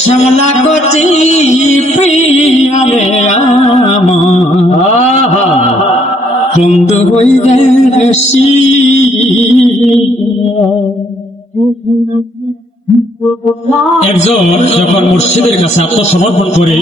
শ্যামলা কচি পিয়ারে আমার। বন্ধু হইলে রেশি একজন যখন মুর্শিদের কাছে আত্মসমর্পণ করে,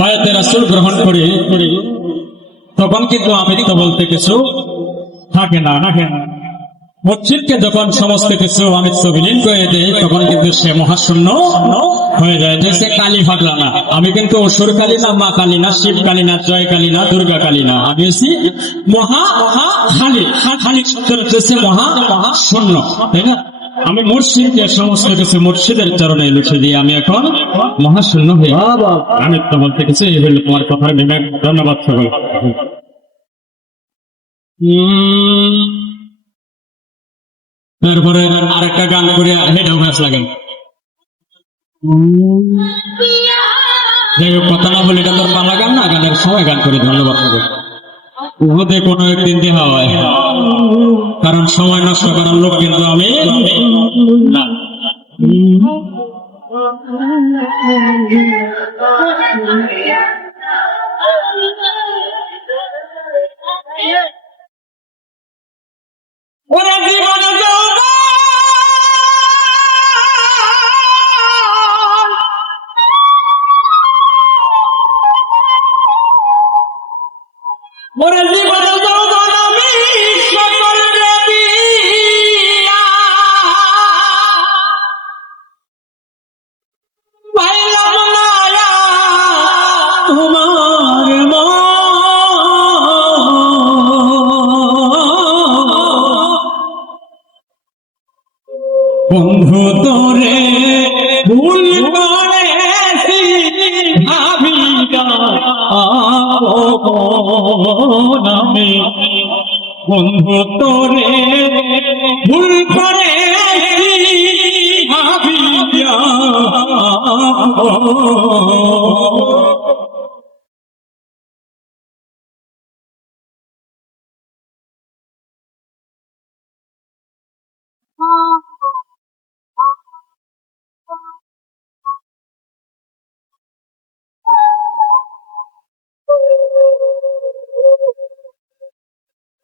বায়াতে রাসুল গ্রহণ করে, তখন কিন্তু আমি আমিত্ব বলতে কিছু থাকে না না। মসজিদকে যখন সমস্ত কিছু আমিত্ব বিলীন করে দেয়, তখন কিন্তু সে মহাশূন্য হয়ে যায়। যে সে কালী না। আমি কিন্তু অসুর কালী না মা কালী না শিব কালী না জয় কালী না দুর্গা কালী না। আমি হচ্ছি মহা মহা খালি। খালি শব্দের হচ্ছে মহা মহা শূন্য। তাই না? আমি মুর্শিদকে সমস্ত কিছু মুর্শিদের চরণে লিখে দিয়ে আমি এখন মহাশূন্য হয়ে আমি তো বলতে কিছু এই হইল তোমার কথার বিবেক। ধন্যবাদ সকল তারপরে আরেকটা গান করে হেড অভ্যাস লাগেন। যাই হোক, কথা না বলে এটা তোর পালা গান না? গানের সময় গান করে ধন্যবাদ সকল উহতে কোনো একদিন দেওয়া হয়। কারণ সময় নষ্ট করার লোক কিন্তু আমি না। নামে বন্ধু তোরে। ভুল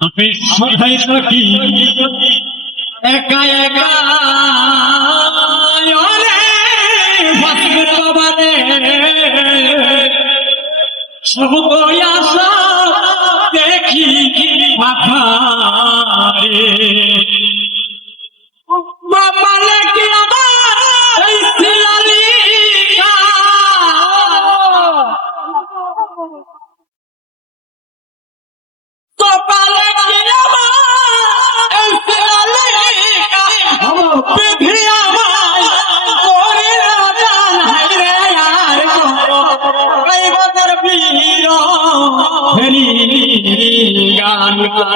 আমি সবাই থাকি। একা একা। ভক্তবারে সব আশা দেখি মাথারে।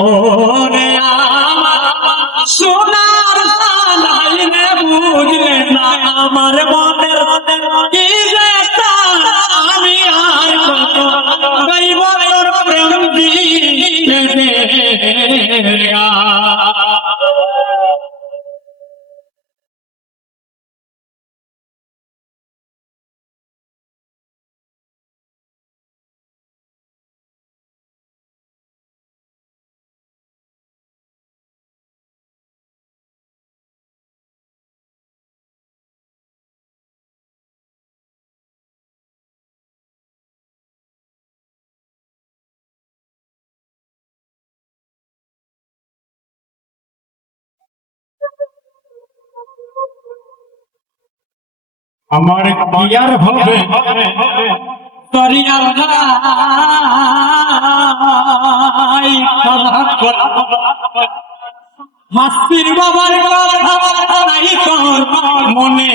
ওরে আমার সোনার নাই রে বুঝলে না আমার আমার কি আর হবে দরিয়ার গাই মাসির বাবার কথা নাই তোর মনে।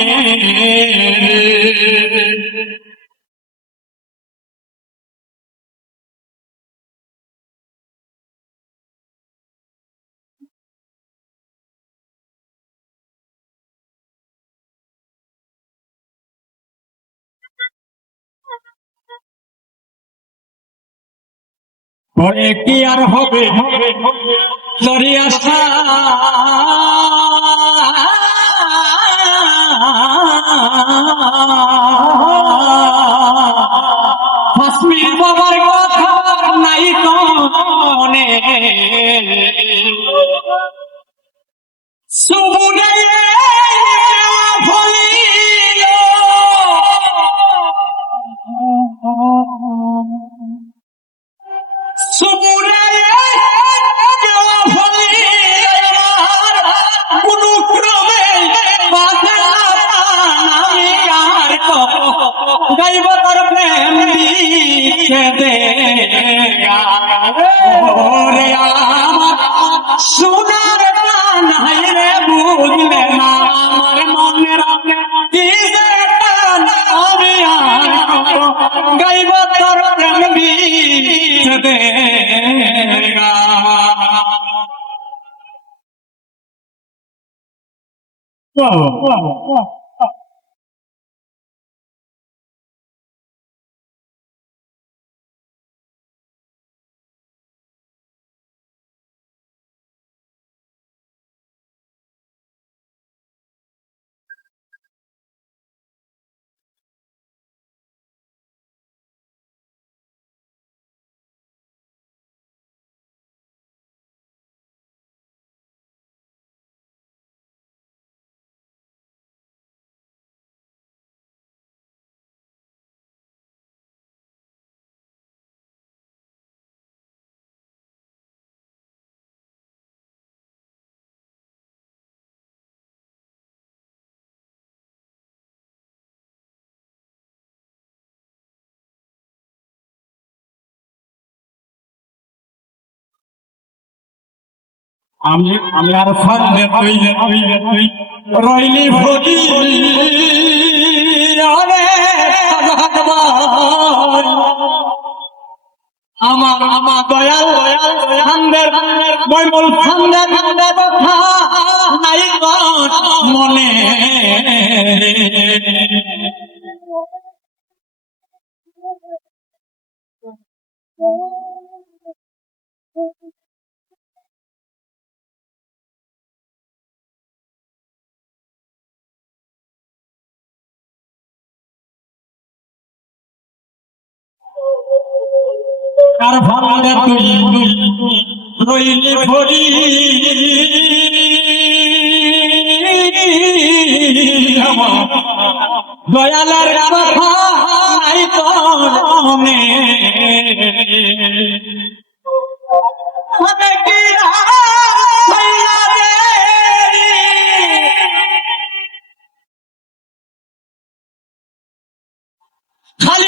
পরে কি আর হবে? হাসমির 算了算了算 আমি আমি আর তুই রইলি ভগবান আমার আমার দয়াল ফান্দের বইমল ফান্দে ফান্দে কথা নাই মনে। কার ফান্দে তুই রইলি ভরি। দয়ালের কথা নাই তোর আমি কি হইলা রে। খালি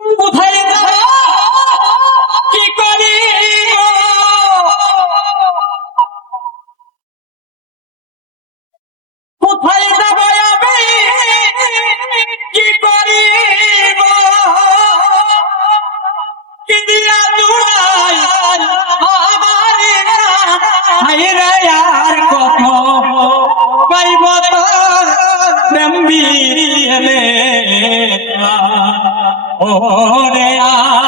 কোথায় যাব? কি করি? কোথায় যাব আমি? কি করি কি দিয়া জুড়াই আমার হাই রে আর কত প্রেম বিলে ওরে আর